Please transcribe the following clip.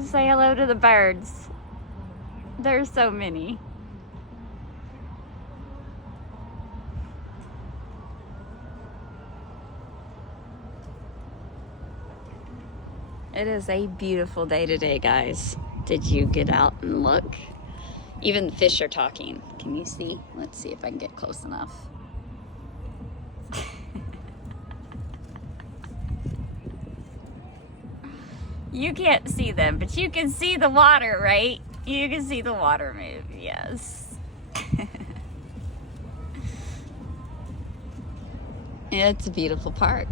Say hello to the birds. There's so many. It is a beautiful day today, guys. Did you get out and look? Even the fish are talking. Can you see? Let's see if I can get close enough. You can't see them, but you can see the water, right? You can see the water move, yes. It's a beautiful park.